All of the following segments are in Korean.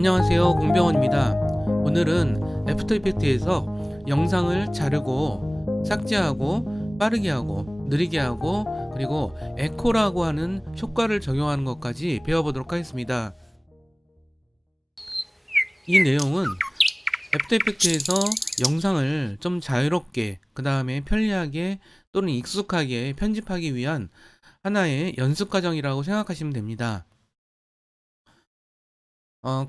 안녕하세요, 공병원입니다. 오늘은 애프터 이펙트에서 영상을 자르고 삭제하고 빠르게 하고 느리게 하고 그리고 에코라고 하는 효과를 적용하는 것까지 배워보도록 하겠습니다. 이 내용은 애프터 이펙트에서 영상을 좀 자유롭게 그 다음에 편리하게 또는 익숙하게 편집하기 위한 하나의 연습 과정이라고 생각하시면 됩니다.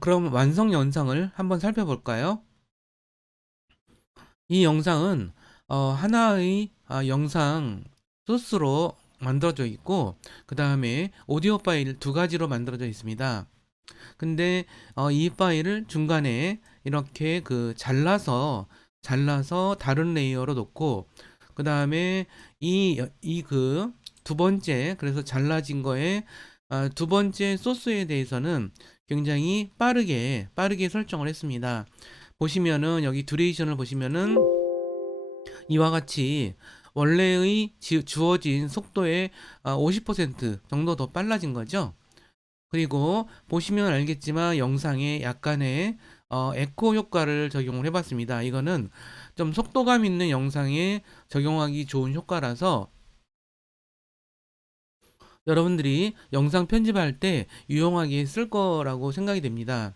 그럼 완성 영상을 한번 살펴볼까요? 이 영상은 하나의 영상 소스로 만들어져 있고 그 다음에 오디오 파일 두 가지로 만들어져 있습니다. 근데 이 파일을 중간에 이렇게 잘라서 다른 레이어로 놓고 그 다음에 이 두 번째, 그래서 잘라진 거에 두 번째 소스에 대해서는 굉장히 빠르게 설정을 했습니다. 보시면은 여기 듀레이션을 보시면은 이와 같이 원래의 주어진 속도의 50% 정도 더 빨라진 거죠. 그리고 보시면 알겠지만 영상에 약간의 에코 효과를 적용을 해봤습니다. 이거는 좀 속도감 있는 영상에 적용하기 좋은 효과라서 여러분들이 영상 편집할 때 유용하게 쓸 거라고 생각이 됩니다.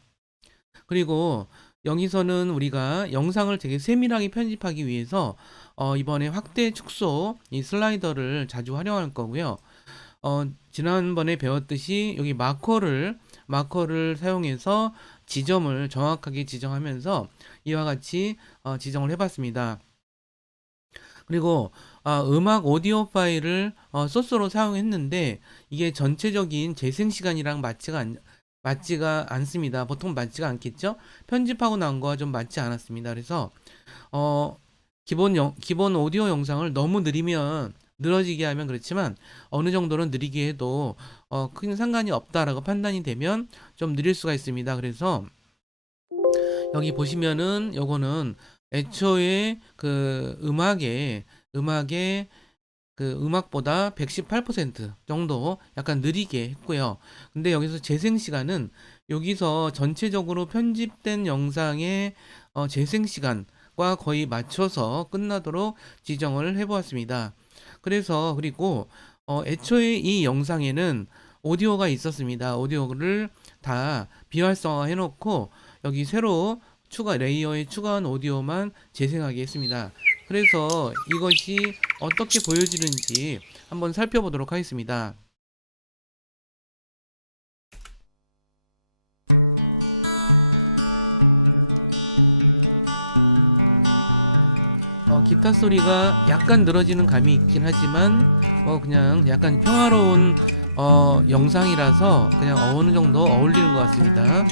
그리고 여기서는 우리가 영상을 되게 세밀하게 편집하기 위해서 이번에 확대 축소 이 슬라이더를 자주 활용할 거고요. 지난번에 배웠듯이 여기 마커를 사용해서 지점을 정확하게 지정하면서 이와 같이 지정을 해봤습니다. 그리고 음악 오디오 파일을 소스로 사용했는데 이게 전체적인 재생 시간이랑 맞지가 않습니다. 보통 맞지가 않겠죠? 편집하고 난 거와 좀 맞지 않았습니다. 그래서 어, 기본 오디오 영상을 너무 늘어지게 하면 그렇지만 어느 정도는 느리게 해도 큰 상관이 없다라고 판단이 되면 좀 느릴 수가 있습니다. 그래서 여기 보시면은 요거는 애초에 음악의 음악보다 118% 정도 약간 느리게 했고요. 근데 여기서 재생 시간은 여기서 전체적으로 편집된 영상의 재생 시간과 거의 맞춰서 끝나도록 지정을 해 보았습니다. 그리고 애초에 이 영상에는 오디오가 있었습니다. 오디오를 다 비활성화 해놓고 여기 새로 레이어에 추가한 오디오만 재생하게 했습니다. 그래서 이것이 어떻게 보여지는지 한번 살펴보도록 하겠습니다. 기타 소리가 약간 늘어지는 감이 있긴 하지만 그냥 약간 평화로운 영상이라서 그냥 어느 정도 어울리는 것 같습니다.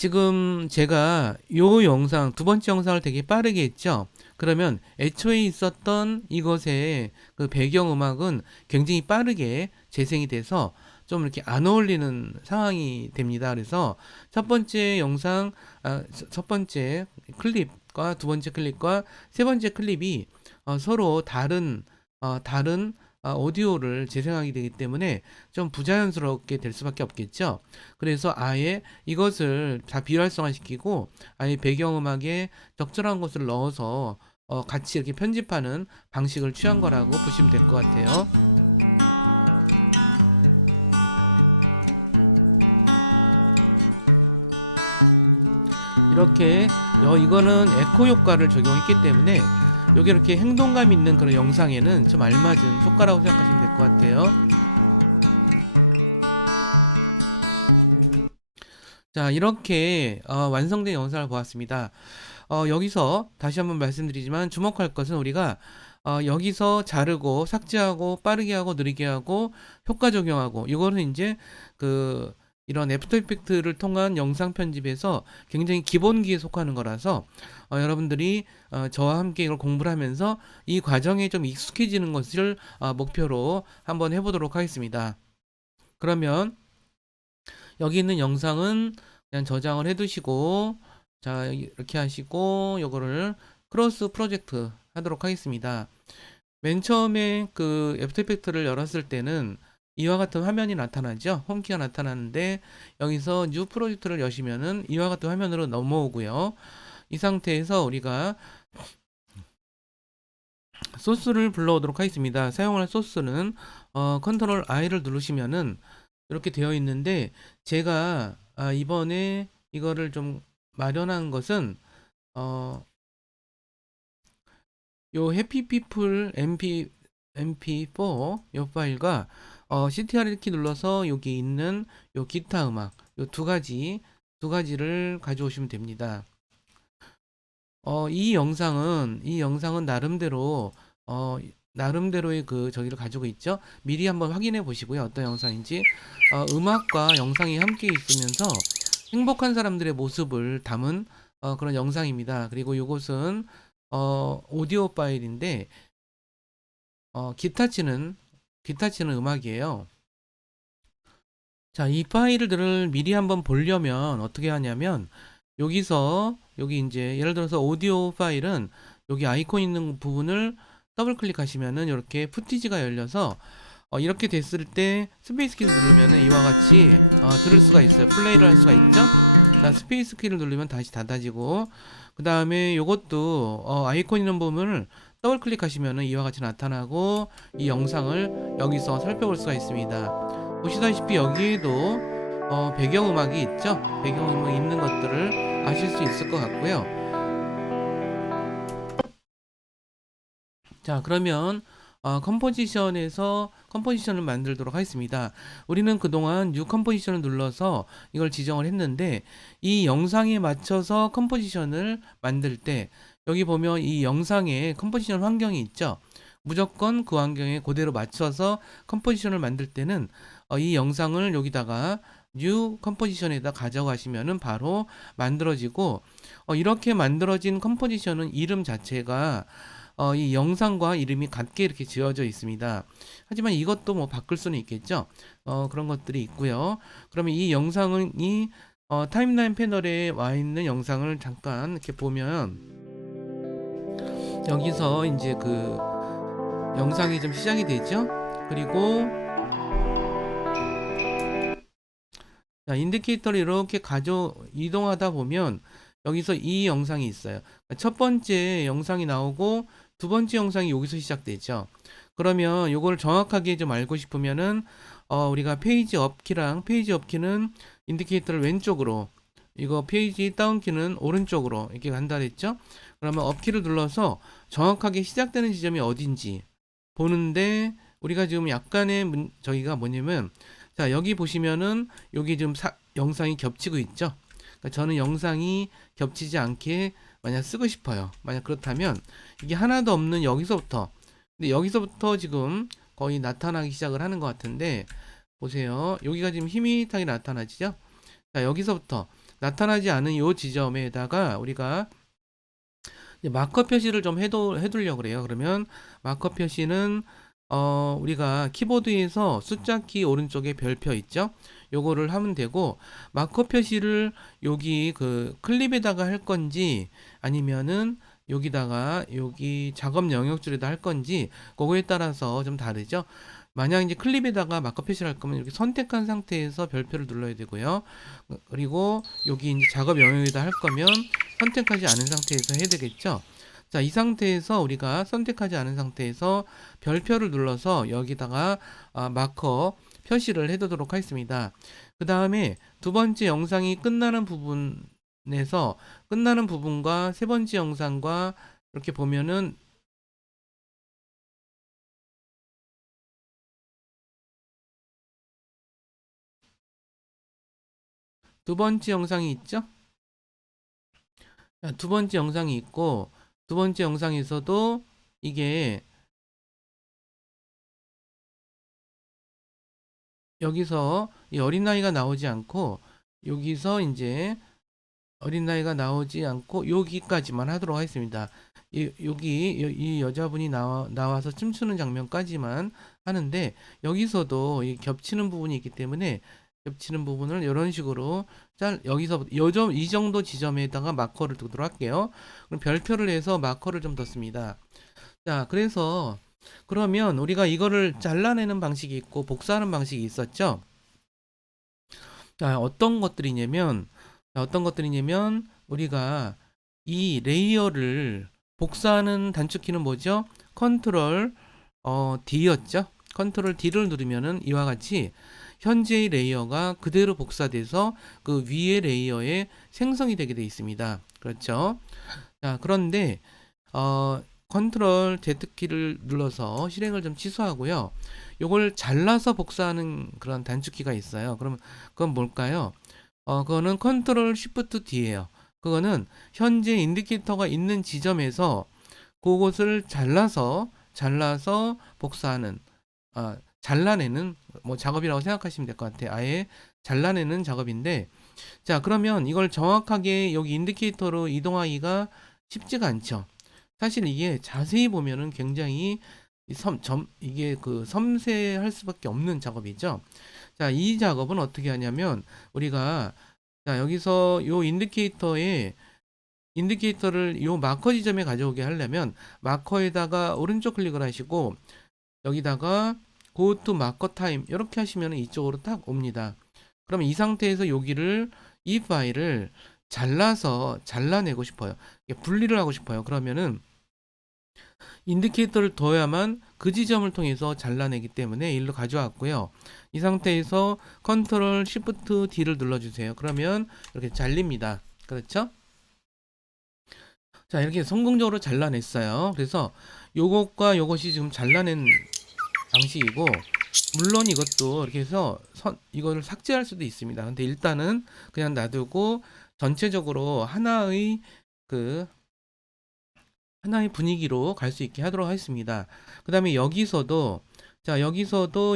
지금 제가 요 영상, 두 번째 영상을 되게 빠르게 했죠? 그러면 애초에 있었던 이것의 그 배경음악은 굉장히 빠르게 재생이 돼서 좀 이렇게 안 어울리는 상황이 됩니다. 그래서 첫 번째 클립과 두 번째 클립과 세 번째 클립이 서로 다른 오디오를 재생하게 되기 때문에 좀 부자연스럽게 될 수밖에 없겠죠. 그래서 아예 이것을 다 비활성화시키고 아예 배경음악에 적절한 것을 넣어서 같이 이렇게 편집하는 방식을 취한 거라고 보시면 될 것 같아요. 이렇게 이거는 에코 효과를 적용했기 때문에 여기 이렇게 행동감 있는 그런 영상에는 좀 알맞은 효과라고 생각하시면 될 것 같아요. 자, 이렇게 완성된 영상을 보았습니다. 여기서 다시 한번 말씀드리지만 주목할 것은 우리가 여기서 자르고 삭제하고 빠르게 하고 느리게 하고 효과 적용하고 이거는 이제 이런 애프터 이펙트를 통한 영상 편집에서 굉장히 기본기에 속하는 거라서 여러분들이 저와 함께 이걸 공부를 하면서 이 과정에 좀 익숙해지는 것을 목표로 한번 해보도록 하겠습니다. 그러면 여기 있는 영상은 그냥 저장을 해두시고 자, 이렇게 하시고 요거를 크로스 프로젝트 하도록 하겠습니다. 맨 처음에 그 애프터 이펙트를 열었을 때는 이와 같은 화면이 나타나죠. 홈키가 나타나는데 여기서 뉴 프로젝트를 여시면은 이와 같은 화면으로 넘어오고요. 이 상태에서 우리가 소스를 불러오도록 하겠습니다. 사용할 소스는 컨트롤 I를 누르시면은 이렇게 되어 있는데 제가 이번에 이거를 좀 마련한 것은 요 해피피플 MP4 요 파일과 CTRL 키 눌러서 여기 있는 요 기타 음악 요 두 가지를 가져오시면 됩니다. 이 영상은 나름대로의 그 저기를 가지고 있죠. 미리 한번 확인해 보시고요. 어떤 영상인지. 음악과 영상이 함께 있으면서 행복한 사람들의 모습을 담은 그런 영상입니다. 그리고 이것은 오디오 파일인데 기타 치는 음악이에요. 자, 이 파일들을 미리 한번 보려면 어떻게 하냐면 여기 이제 예를 들어서 오디오 파일은 여기 아이콘 있는 부분을 더블 클릭하시면은 이렇게 푸티지가 열려서 이렇게 됐을 때 스페이스 키를 누르면은 이와 같이 들을 수가 있어요. 플레이를 할 수가 있죠. 자, 스페이스 키를 누르면 다시 닫아지고 그 다음에 요것도 아이콘 있는 부분을 더블 클릭하시면은 이와 같이 나타나고 이 영상을 여기서 살펴볼 수가 있습니다. 보시다시피 여기에도 배경음악이 있죠. 배경음악 있는 것들을 아실 수 있을 것 같고요. 자, 그러면 컴포지션에서 컴포지션을 만들도록 하겠습니다. 우리는 그동안 뉴 컴포지션을 눌러서 이걸 지정을 했는데 이 영상에 맞춰서 컴포지션을 만들 때 여기 보면 이 영상에 컴포지션 환경이 있죠. 무조건 그 환경에 그대로 맞춰서 컴포지션을 만들 때는 이 영상을 여기다가 뉴 컴포지션에다 가져가시면은 바로 만들어지고 이렇게 만들어진 컴포지션은 이름 자체가 이 영상과 이름이 같게 이렇게 지어져 있습니다. 하지만 이것도 뭐 바꿀 수는 있겠죠. 그런 것들이 있고요. 그러면 이 영상은 타임라인 패널에 와 있는 영상을 잠깐 이렇게 보면 여기서 이제 그 영상이 좀 시작이 되죠. 그리고 자, 인디케이터를 이렇게 이동하다 보면 여기서 이 영상이 있어요. 첫 번째 영상이 나오고 두 번째 영상이 여기서 시작되죠. 그러면 요거를 정확하게 좀 알고 싶으면은 우리가 페이지 업 키랑 페이지 업 키는 인디케이터를 왼쪽으로 이거 페이지 다운 키는 오른쪽으로 이렇게 간다 그랬죠. 그러면 업 키를 눌러서 정확하게 시작되는 지점이 어딘지 보는데 우리가 지금 약간의 저기가 뭐냐면 자, 여기 보시면은 여기 지금 영상이 겹치고 있죠. 그러니까 저는 영상이 겹치지 않게 만약 쓰고 싶어요. 만약 그렇다면 이게 하나도 없는 여기서부터 근데 여기서부터 지금 거의 나타나기 시작을 하는 것 같은데 보세요. 여기가 지금 희미하게 나타나지죠. 자, 여기서부터 나타나지 않은 이 지점에다가 우리가 마커 표시를 좀 해두려고 그래요. 그러면 마커 표시는 우리가 키보드에서 숫자 키 오른쪽에 별표 있죠? 요거를 하면 되고 마커 표시를 여기 그 클립에다가 할 건지 아니면은 여기 작업 영역줄에다 할 건지 그거에 따라서 좀 다르죠? 만약 이제 클립에다가 마커 표시를 할 거면 이렇게 선택한 상태에서 별표를 눌러야 되고요. 그리고 여기 이제 작업 영역에다 할 거면 선택하지 않은 상태에서 해야 되겠죠? 자, 이 상태에서 우리가 선택하지 않은 상태에서 별표를 눌러서 여기다가 마커 표시를 해두도록 하겠습니다. 그 다음에 두 번째 영상이 끝나는 부분과 세 번째 영상과 이렇게 보면은 두 번째 영상이 있죠? 자, 두 번째 영상이 있고 두 번째 영상에서도 이게 여기서 이 어린아이가 나오지 않고 여기서 이제 어린아이가 나오지 않고 여기까지만 하도록 하겠습니다. 이 여자분이 나와서 춤추는 장면까지만 하는데 여기서도 이 겹치는 부분이 있기 때문에 겹치는 부분을 이런 식으로 여기서 요점 이 정도 지점에다가 마커를 두도록 할게요. 그럼 별표를 해서 마커를 좀 뒀습니다. 자, 그래서 그러면 우리가 이거를 잘라내는 방식이 있고 복사하는 방식이 있었죠. 자, 어떤 것들이냐면 우리가 이 레이어를 복사하는 단축키는 뭐죠? 컨트롤 D였죠. 컨트롤 D를 누르면은 이와 같이 현재의 레이어가 그대로 복사돼서 그 위의 레이어에 생성이 되게 되어 있습니다. 그렇죠? 자, 그런데 컨트롤 Z키를 눌러서 실행을 좀 취소하고요. 요걸 잘라서 복사하는 그런 단축키가 있어요. 그러면 그건 뭘까요? 그거는 컨트롤 쉬프트 D예요. 그거는 현재 인디케이터가 있는 지점에서 그것을 잘라서 복사하는 잘라내는 뭐 작업이라고 생각하시면 될 것 같아요. 아예 잘라내는 작업인데, 자, 그러면 이걸 정확하게 여기 인디케이터로 이동하기가 쉽지가 않죠. 사실 이게 자세히 보면은 굉장히 이게 그 섬세할 수밖에 없는 작업이죠. 자, 이 작업은 어떻게 하냐면 우리가 자, 여기서 요 인디케이터를 요 마커 지점에 가져오게 하려면 마커에다가 오른쪽 클릭을 하시고 여기다가 go to marker time 이렇게 하시면 이쪽으로 딱 옵니다. 그러면 이 상태에서 여기를 이 파일을 잘라내고 싶어요. 분리를 하고 싶어요. 그러면은 인디케이터를 둬야만 그 지점을 통해서 잘라내기 때문에 일로 가져왔고요. 이 상태에서 컨트롤 시프트 D를 눌러주세요. 그러면 이렇게 잘립니다. 그렇죠? 자, 이렇게 성공적으로 잘라냈어요. 그래서 요것과 요것이 지금 잘라낸 방식이고, 물론 이것도 이렇게 해서 이거를 삭제할 수도 있습니다. 근데 일단은 그냥 놔두고 전체적으로 하나의 분위기로 갈 수 있게 하도록 하겠습니다. 그 다음에 여기서도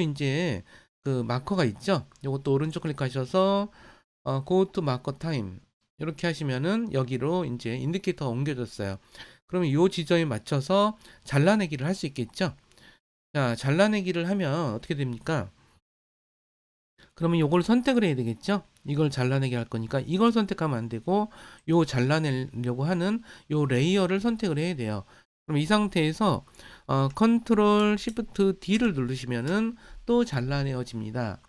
이제 그 마커가 있죠. 요것도 오른쪽 클릭하셔서 go to marker time 이렇게 하시면은 여기로 이제 인디케이터가 옮겨졌어요. 그러면 요 지점에 맞춰서 잘라내기를 할 수 있겠죠. 자, 잘라내기를 하면 어떻게 됩니까? 그러면 요걸 선택을 해야 되겠죠. 이걸 잘라내기 할 거니까 이걸 선택하면 안 되고 요 잘라내려고 하는 요 레이어를 선택을 해야 돼요. 그럼 이 상태에서 컨트롤 시프트 D를 누르시면은 또 잘라내어집니다.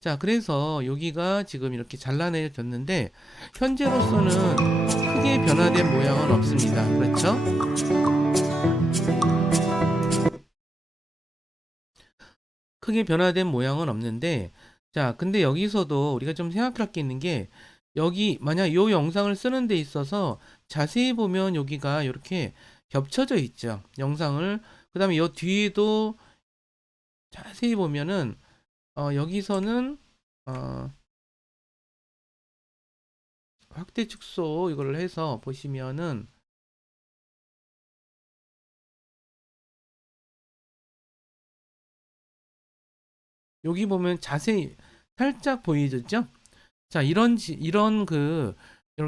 자, 그래서 여기가 지금 이렇게 잘라내졌는데 현재로서는 크게 변화된 모양은 없습니다. 그렇죠? 크게 변화된 모양은 없는데, 자, 근데 여기서도 우리가 좀 생각할 게 있는 게, 여기, 만약 요 영상을 쓰는 데 있어서 자세히 보면 여기가 이렇게 겹쳐져 있죠. 영상을. 그 다음에 요 뒤에도 자세히 보면은, 여기서는, 어, 확대 축소 이걸 해서 보시면은, 여기 보면 자세히 살짝 보이죠? 자, 이렇게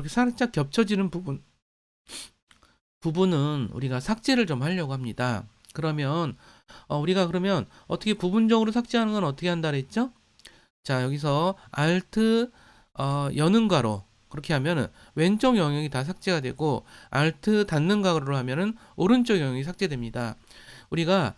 살짝 겹쳐지는 부분은 우리가 삭제를 좀 하려고 합니다. 그러면 우리가 그러면 어떻게 부분적으로 삭제하는 건 어떻게 한다 그랬죠? 자, 여기서 Alt 여는 가로 그렇게 하면은 왼쪽 영역이 다 삭제가 되고 Alt 닫는 가로로 하면은 오른쪽 영역이 삭제됩니다. 우리가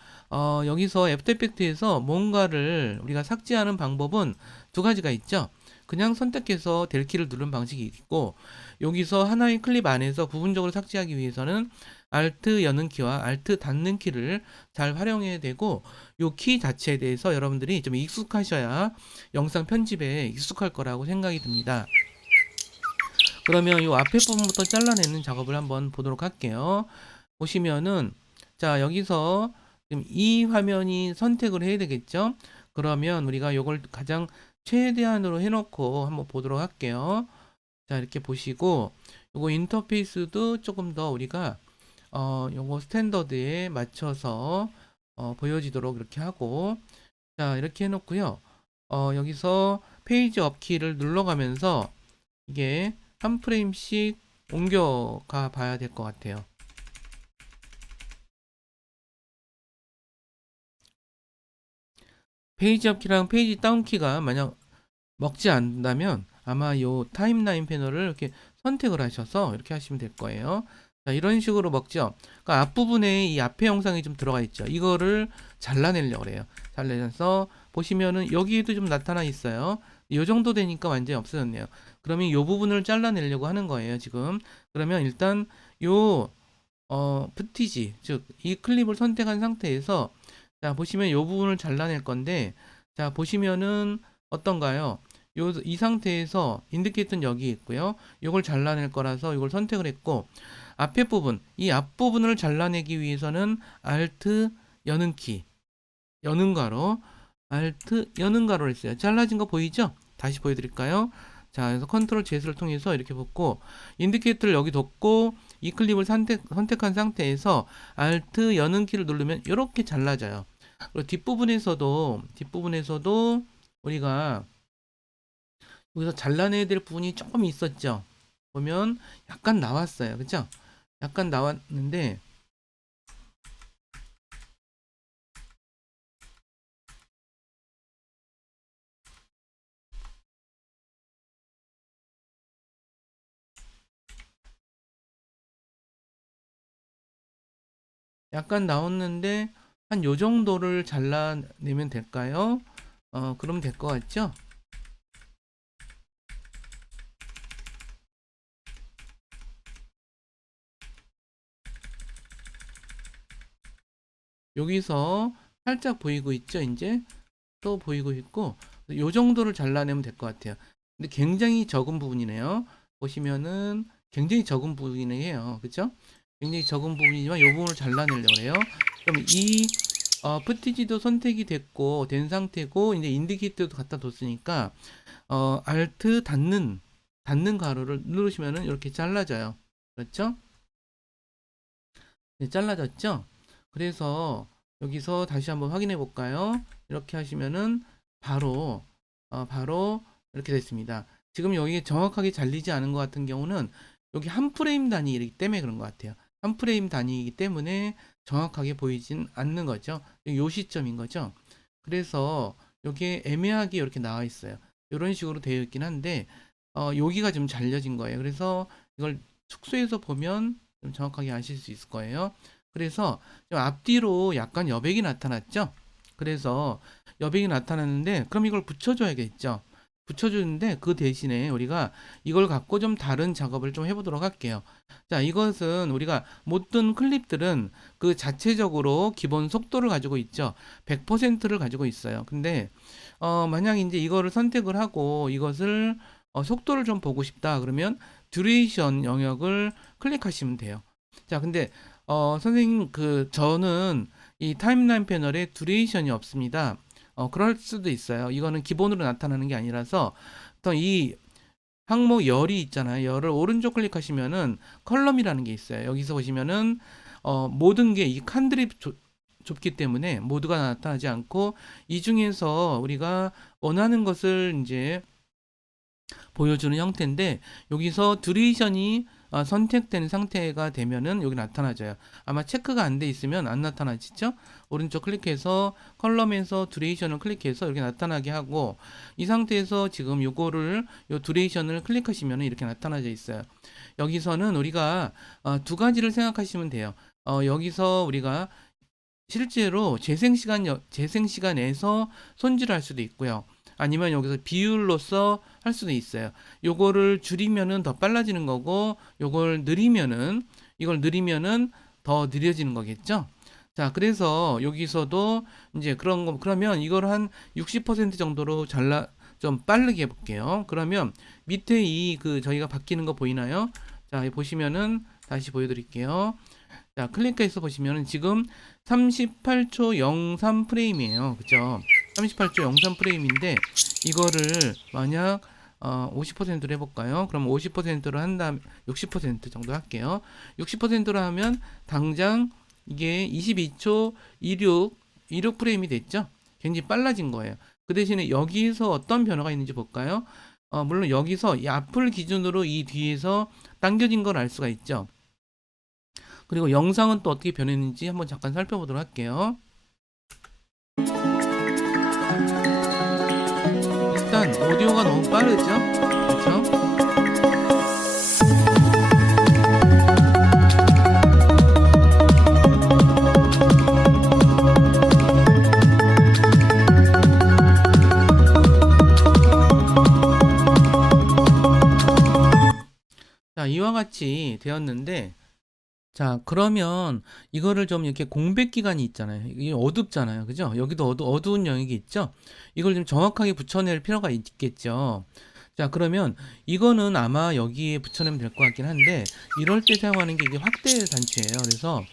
여기서 애프터 이펙트에서 뭔가를 우리가 삭제하는 방법은 두 가지가 있죠. 그냥 선택해서 델 키를 누른 방식이 있고 여기서 하나의 클립 안에서 부분적으로 삭제하기 위해서는 Alt 여는 키와 Alt 닫는 키를 잘 활용해야 되고 이 키 자체에 대해서 여러분들이 좀 익숙하셔야 영상 편집에 익숙할 거라고 생각이 듭니다. 그러면 이 앞에 부분부터 잘라내는 작업을 한번 보도록 할게요. 보시면은 자, 여기서 지금 이 화면이 선택을 해야 되겠죠? 그러면 우리가 이걸 가장 최대한으로 해놓고 한번 보도록 할게요. 자, 이렇게 보시고 요거 인터페이스도 조금 더 우리가 요거 스탠더드에 맞춰서 보여지도록 이렇게 하고 자, 이렇게 해놓고요. 여기서 페이지 업 키를 눌러가면서 이게 한 프레임씩 옮겨가 봐야 될 것 같아요. 페이지 업 키랑 페이지 다운 키가 만약 먹지 않는다면 아마 요 타임라인 패널을 이렇게 선택을 하셔서 이렇게 하시면 될 거예요. 자, 이런 식으로 먹죠. 그러니까 앞부분에 이 앞에 영상이 좀 들어가 있죠. 이거를 잘라내려고 그래요. 잘라내서 보시면은 여기에도 좀 나타나 있어요. 이 정도 되니까 완전히 없어졌네요. 그러면 이 부분을 잘라내려고 하는 거예요, 지금. 그러면 일단 요 푸티지, 즉 이 클립을 선택한 상태에서 자, 보시면 이 부분을 잘라낼 건데 자, 보시면은 어떤가요? 이 상태에서 인디케이터는 여기 있고요. 이걸 잘라낼 거라서 이걸 선택을 했고 앞에 부분, 이 앞부분을 잘라내기 위해서는 Alt 여는 키, 여는 가로, Alt 여는 가로를 했어요. 잘라진 거 보이죠? 다시 보여드릴까요? 자, 그래서 컨트롤 Z를 통해서 이렇게 붙고 인디케이터를 여기 뒀고 이 클립을 선택한 상태에서 Alt 여는 키를 누르면 이렇게 잘라져요. 그리고 뒷부분에서도 우리가 여기서 잘라내야 될 부분이 조금 있었죠. 보면 약간 나왔어요. 그죠? 약간 나왔는데 약간 나왔는데 한 요 정도를 잘라내면 될까요? 그럼 될 것 같죠? 여기서 살짝 보이고 있죠, 이제? 또 보이고 있고, 요 정도를 잘라내면 될 것 같아요. 근데 굉장히 적은 부분이네요. 보시면은 굉장히 적은 부분이에요. 그쵸? 굉장히 적은 부분이지만 요 부분을 잘라내려고 해요. 그럼 이 푸티지도 선택이 됐고 된 상태고 이제 인디케이터도 갖다 뒀으니까 Alt 닫는 가로를 누르시면은 이렇게 잘라져요. 그렇죠? 네, 잘라졌죠? 그래서 여기서 다시 한번 확인해 볼까요? 이렇게 하시면은 바로 바로 이렇게 됐습니다. 지금 여기 정확하게 잘리지 않은 것 같은 경우는 여기 한 프레임 단위이기 때문에 그런 것 같아요. 한 프레임 단위이기 때문에 정확하게 보이진 않는 거죠. 요 시점인 거죠. 그래서 여기에 애매하게 이렇게 나와 있어요. 이런 식으로 되어 있긴 한데 여기가 좀 잘려진 거예요. 그래서 이걸 축소해서 보면 좀 정확하게 아실 수 있을 거예요. 그래서 좀 앞뒤로 약간 여백이 나타났죠. 그래서 여백이 나타났는데 그럼 이걸 붙여줘야겠죠. 붙여주는데 그 대신에 우리가 이걸 갖고 좀 다른 작업을 좀 해보도록 할게요. 자, 이것은 우리가 모든 클립들은 그 자체적으로 기본 속도를 가지고 있죠. 100%를 가지고 있어요. 근데 만약 이제 이거를 선택을 하고 이것을 속도를 좀 보고 싶다 그러면 듀레이션 영역을 클릭하시면 돼요. 자, 근데 선생님 저는 이 타임라인 패널에 듀레이션이 없습니다. 그럴 수도 있어요. 이거는 기본으로 나타나는 게 아니라서 또 이 항목 열이 있잖아요. 열을 오른쪽 클릭하시면은 컬럼이라는 게 있어요. 여기서 보시면은 모든 게 이 칸들이 좁기 때문에 모두가 나타나지 않고 이 중에서 우리가 원하는 것을 이제 보여주는 형태인데 여기서 듀레이션이 선택된 상태가 되면은 여기 나타나져요. 아마 체크가 안 돼 있으면 안 나타나지죠? 오른쪽 클릭해서 컬럼에서 듀레이션을 클릭해서 이렇게 나타나게 하고 이 상태에서 지금 요거를 요 듀레이션을 클릭하시면 이렇게 나타나져 있어요. 여기서는 우리가 두 가지를 생각하시면 돼요. 여기서 우리가 실제로 재생 시간에서 손질할 수도 있고요. 아니면 여기서 비율로서 할 수도 있어요. 요거를 줄이면은 더 빨라지는 거고, 이걸 느리면은 더 느려지는 거겠죠? 자, 그래서 여기서도 이제 그러면 이걸 한 60% 정도로 좀 빠르게 해볼게요. 그러면 밑에 저희가 바뀌는 거 보이나요? 자, 보시면은 다시 보여드릴게요. 자, 클릭해서 보시면은 지금 38초 03 프레임이에요. 그죠? 38초 03 프레임인데 이거를 만약 50%로 해볼까요? 그럼 50%로 한 다음 60% 정도 할게요. 60%로 하면 당장 이게 22초 26 프레임이 됐죠? 굉장히 빨라진 거예요. 그 대신에 여기서 어떤 변화가 있는지 볼까요? 물론 여기서 이 앞을 기준으로 이 뒤에서 당겨진 걸 알 수가 있죠. 그리고 영상은 또 어떻게 변했는지 한번 잠깐 살펴보도록 할게요. 일단 오디오가 빠르죠? 그렇죠? 자, 이와 같이 되었는데, 자, 그러면 이거를 좀 이렇게 공백 기간이 있잖아요. 이게 어둡잖아요. 그죠? 여기도 어두운 영역이 있죠? 이걸 좀 정확하게 붙여낼 필요가 있겠죠. 자, 그러면 이거는 아마 여기에 붙여내면 될 것 같긴 한데, 이럴 때 사용하는 게 이게 확대 단추예요. 그래서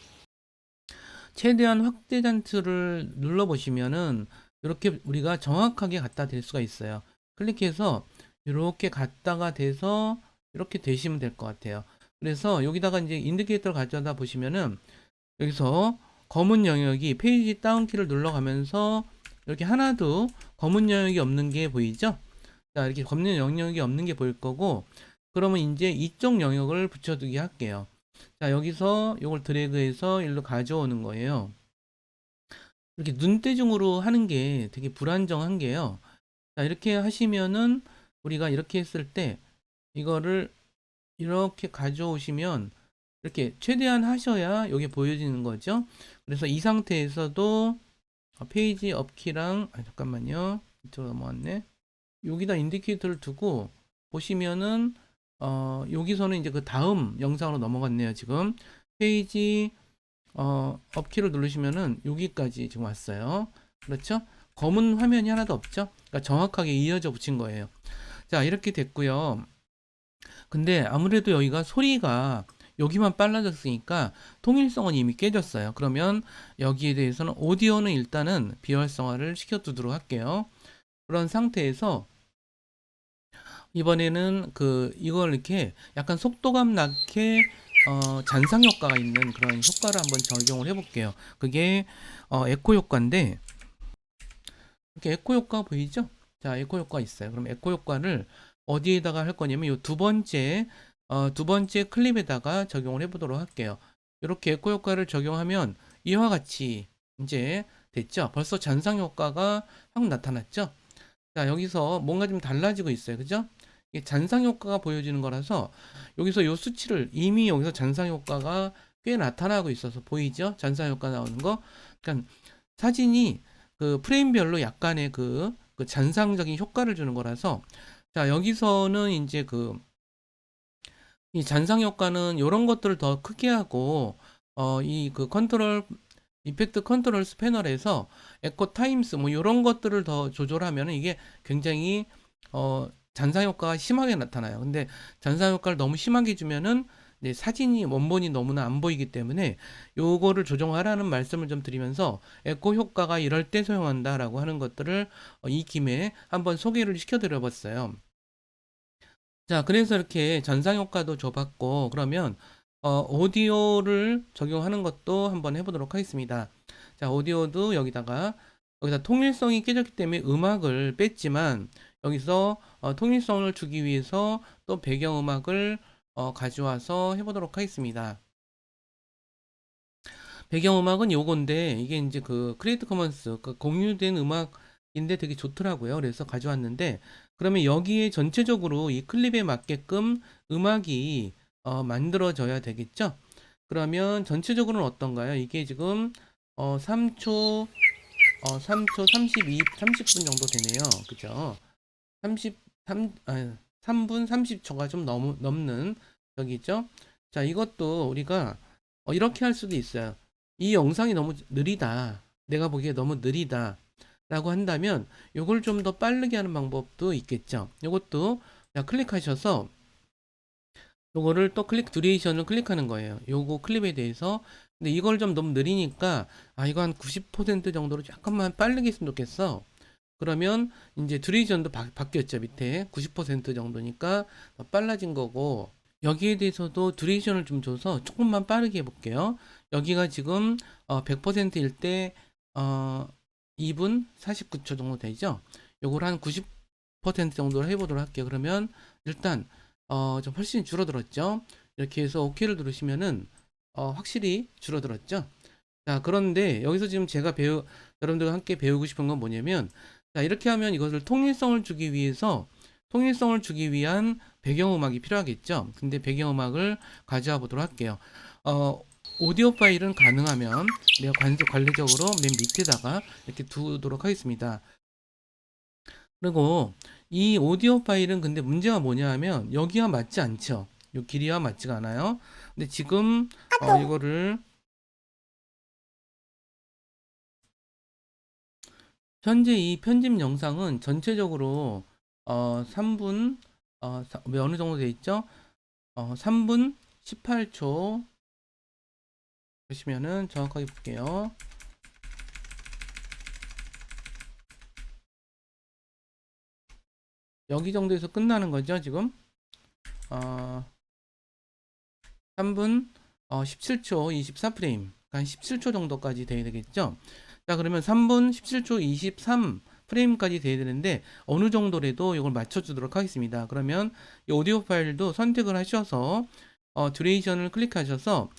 최대한 확대 단추를 눌러보시면은 이렇게 우리가 정확하게 갖다 댈 수가 있어요. 클릭해서 이렇게 갖다가 대서 이렇게 되시면 될 것 같아요. 그래서 여기다가 이제 인디케이터를 가져다 보시면은 여기서 검은 영역이 페이지 다운키를 눌러가면서 이렇게 하나도 검은 영역이 없는 게 보이죠? 자, 이렇게 검은 영역이 없는 게 보일 거고, 그러면 이제 이쪽 영역을 붙여두게 할게요. 자, 여기서 이걸 드래그해서 일로 가져오는 거예요. 이렇게 눈대중으로 하는 게 되게 불안정한 게요. 자, 이렇게 하시면은 우리가 이렇게 했을 때 이거를 이렇게 가져오시면 이렇게 최대한 하셔야 여기 보여지는 거죠. 그래서 이 상태에서도 페이지 업키랑 잠깐만요. 이쪽으로 넘어왔네. 여기다 인디케이터를 두고 보시면은 여기서는 이제 그 다음 영상으로 넘어갔네요. 지금 페이지 업키를 누르시면은 여기까지 지금 왔어요. 그렇죠? 검은 화면이 하나도 없죠? 그러니까 정확하게 이어져 붙인 거예요. 자, 이렇게 됐고요. 근데 아무래도 여기가 소리가 여기만 빨라졌으니까 통일성은 이미 깨졌어요. 그러면 여기에 대해서는 오디오는 일단은 비활성화를 시켜두도록 할게요. 그런 상태에서 이번에는 이걸 이렇게 약간 속도감 나게 잔상 효과가 있는 그런 효과를 한번 적용을 해볼게요. 그게 에코 효과인데, 이렇게 에코 효과 보이죠? 자, 에코 효과 있어요. 그럼 에코 효과를 어디에다가 할 거냐면 이 두 번째 클립에다가 적용을 해보도록 할게요. 이렇게 에코 효과를 적용하면 이와 같이 이제 됐죠? 벌써 잔상 효과가 확 나타났죠? 자, 여기서 뭔가 좀 달라지고 있어요. 그죠? 이게 잔상 효과가 보여지는 거라서 여기서 요 수치를 이미 여기서 잔상 효과가 꽤 나타나고 있어서 보이죠? 잔상 효과 나오는 거. 그러니까 사진이 그 프레임별로 약간의 그 잔상적인 효과를 주는 거라서, 자, 여기서는 이제 이 잔상 효과는 이런 것들을 더 크게 하고 이 컨트롤 이펙트 컨트롤스 패널에서 에코 타임스 뭐 이런 것들을 더 조절하면 이게 굉장히 잔상 효과가 심하게 나타나요. 근데 잔상 효과를 너무 심하게 주면은 이제 사진이 원본이 너무나 안 보이기 때문에 요거를 조정하라는 말씀을 좀 드리면서 에코 효과가 이럴 때 사용한다라고 하는 것들을 이 김에 한번 소개를 시켜드려 봤어요. 자, 그래서 이렇게 잔상 효과도 줘봤고, 그러면 오디오를 적용하는 것도 한번 해보도록 하겠습니다. 자, 오디오도 여기다 통일성이 깨졌기 때문에 음악을 뺐지만 여기서 통일성을 주기 위해서 또 배경음악을 가져와서 해보도록 하겠습니다. 배경음악은 요건데 이게 이제 그 크리에이트 커먼스 공유된 음악인데 되게 좋더라고요. 그래서 가져왔는데, 그러면 여기에 전체적으로 이 클립에 맞게끔 음악이 만들어져야 되겠죠? 그러면 전체적으로는 어떤가요? 이게 지금 3초 30분 정도 되네요. 그죠? 3분 30초가 좀 넘는 저기죠? 자, 이것도 우리가 이렇게 할 수도 있어요. 이 영상이 너무 느리다. 내가 보기에 너무 느리다. 라고 한다면 요걸 좀 더 빠르게 하는 방법도 있겠죠. 요것도 그냥 클릭하셔서 요거를 또 듀레이션을 클릭하는 거예요. 요거 클립에 대해서. 근데 이걸 좀 너무 느리니까 이거 한 90% 정도로 약간만 빠르게 했으면 좋겠어. 그러면 이제 듀레이션도 바뀌었죠. 밑에 90% 정도니까 더 빨라진 거고, 여기에 대해서도 듀레이션을 좀 줘서 조금만 빠르게 해볼게요. 여기가 지금 100%일 때 2분 49초 정도 되죠. 요걸 한 90% 정도로 해보도록 할게요. 그러면 일단 좀 훨씬 줄어들었죠. 이렇게 해서 OK를 누르시면은 확실히 줄어들었죠. 자, 그런데 여기서 지금 제가 여러분들과 함께 배우고 싶은 건 뭐냐면, 자, 이렇게 하면 이것을 통일성을 주기 위해서 통일성을 주기 위한 배경음악이 필요하겠죠. 근데 배경음악을 가져와 보도록 할게요. 오디오 파일은 가능하면 내가 관리적으로 맨 밑에다가 이렇게 두도록 하겠습니다. 그리고 이 오디오 파일은 근데 문제가 뭐냐 하면 여기와 맞지 않죠. 이 길이와 맞지가 않아요. 근데 지금 이거를 현재 이 편집 영상은 전체적으로 3분 어느 정도 돼 있죠? 3분 18초 보시면은 정확하게 볼게요. 여기 정도에서 끝나는 거죠, 지금. 3분 17초 24프레임. 한 17초 정도까지 돼야 되겠죠. 자, 그러면 3분 17초 23프레임까지 돼야 되는데 어느 정도라도 이걸 맞춰주도록 하겠습니다. 그러면 이 오디오 파일도 선택을 하셔서 듀레이션을 클릭하셔서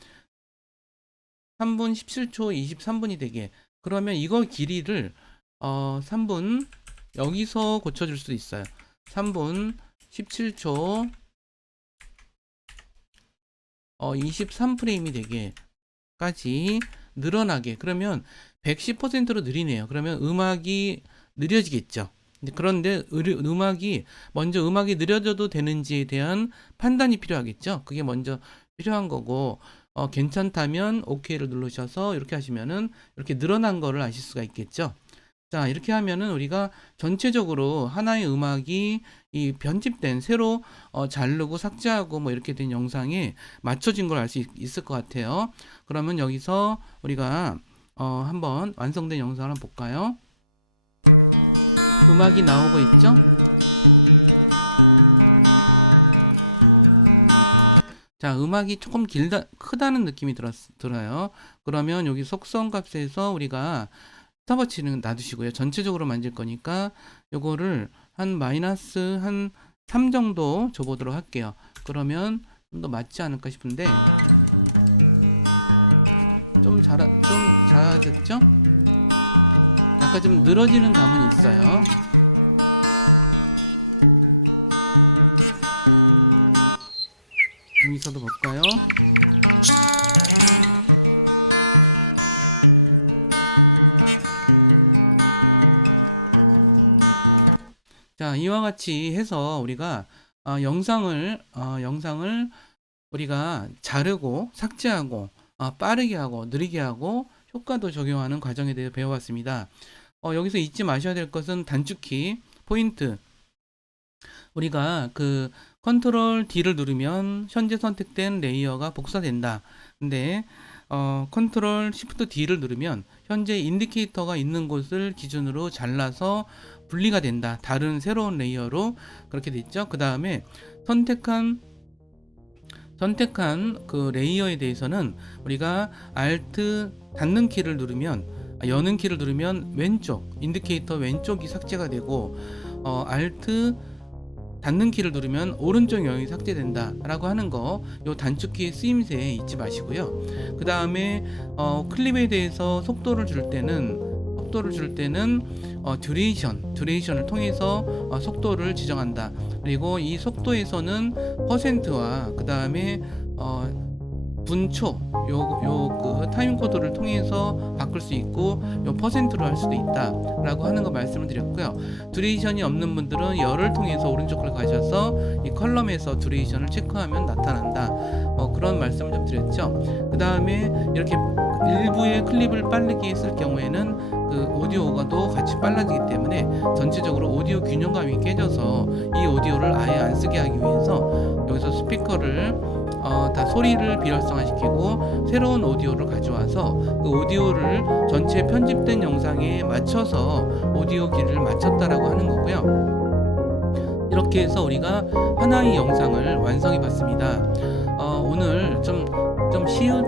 3분 17초 23분이 되게, 그러면 이거 길이를 3분 여기서 고쳐줄 수도 있어요. 3분 17초 23프레임이 되게까지 늘어나게, 그러면 110%로 느리네요. 그러면 음악이 느려지겠죠. 그런데 음악이 먼저 음악이 느려져도 되는지에 대한 판단이 필요하겠죠. 그게 먼저 필요한 거고, 괜찮다면 OK를 누르셔서 이렇게 하시면은 이렇게 늘어난 거를 아실 수가 있겠죠. 자, 이렇게 하면은 우리가 전체적으로 하나의 음악이 이 편집된 새로 자르고 삭제하고 뭐 이렇게 된 영상에 맞춰진 걸 알 수 있을 것 같아요. 그러면 여기서 우리가 한번 완성된 영상을 한번 볼까요? 음악이 나오고 있죠? 자, 음악이 조금 크다는 느낌이 들어요. 그러면 여기 속성 값에서 우리가 스탑워치는 놔두시고요. 전체적으로 만질 거니까 요거를 한 마이너스 한 3 정도 줘보도록 할게요. 그러면 좀 더 맞지 않을까 싶은데 좀 작아졌죠? 약간 좀 늘어지는 감은 있어요. 여기서도 볼까요? 자, 이와 같이 해서 우리가 영상을 우리가 자르고 삭제하고 빠르게 하고 느리게 하고 효과도 적용하는 과정에 대해 배워봤습니다. 여기서 잊지 마셔야 될 것은 단축키 포인트. 우리가 그 컨트롤 D를 누르면 현재 선택된 레이어가 복사된다. 근데 컨트롤 Shift D를 누르면 현재 인디케이터가 있는 곳을 기준으로 잘라서 분리가 된다. 다른 새로운 레이어로 그렇게 됐죠. 그 다음에 선택한 그 레이어에 대해서는 우리가 Alt 닫는 키를 누르면 여는 키를 누르면 왼쪽 인디케이터 왼쪽이 삭제가 되고 Alt 닫는 키를 누르면 오른쪽 영역이 삭제된다 라고 하는 거, 요 단축키의 쓰임새 잊지 마시고요. 그 다음에 클립에 대해서 속도를 줄 때는 듀레이션을 통해서 속도를 지정한다. 그리고 이 속도에서는 퍼센트와 그 다음에 분초 그 타임 코드를 통해서 바꿀 수 있고 요 퍼센트로 할 수도 있다 라고 하는 거 말씀을 드렸고요. 듀레이션이 없는 분들은 열을 통해서 오른쪽을 가셔서 이 컬럼에서 듀레이션을 체크하면 나타난다, 그런 말씀을 좀 드렸죠. 그 다음에 이렇게 일부의 클립을 빠르게 쓸 경우에는 그 오디오가 또 같이 빨라지기 때문에 전체적으로 오디오 균형감이 깨져서 이 오디오를 아예 안 쓰게 하기 위해서 여기서 스피커를 다 소리를 비활성화시키고 새로운 오디오를 가져와서 그 오디오를 전체 편집된 영상에 맞춰서 오디오 길이를 맞췄다라고 하는 거고요. 이렇게 해서 우리가 하나의 영상을 완성해 봤습니다. 오늘 좀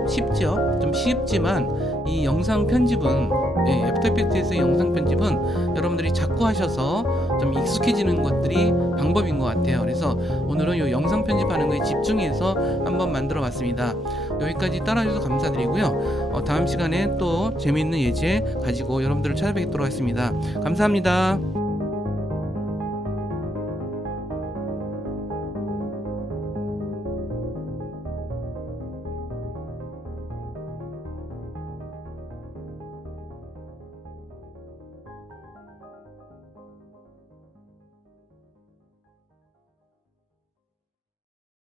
쉽죠? 좀 쉽지만 이 영상 편집은 애프터 이펙트에서의 영상 편집은 여러분들이 자꾸 하셔서 좀 익숙해지는 것들이 방법인 것 같아요. 그래서 오늘은 이 영상 편집하는 거에 집중해서 한번 만들어 봤습니다. 여기까지 따라주셔서 감사드리고요. 다음 시간에 또 재미있는 예제 가지고 여러분들을 찾아뵙도록 하겠습니다. 감사합니다.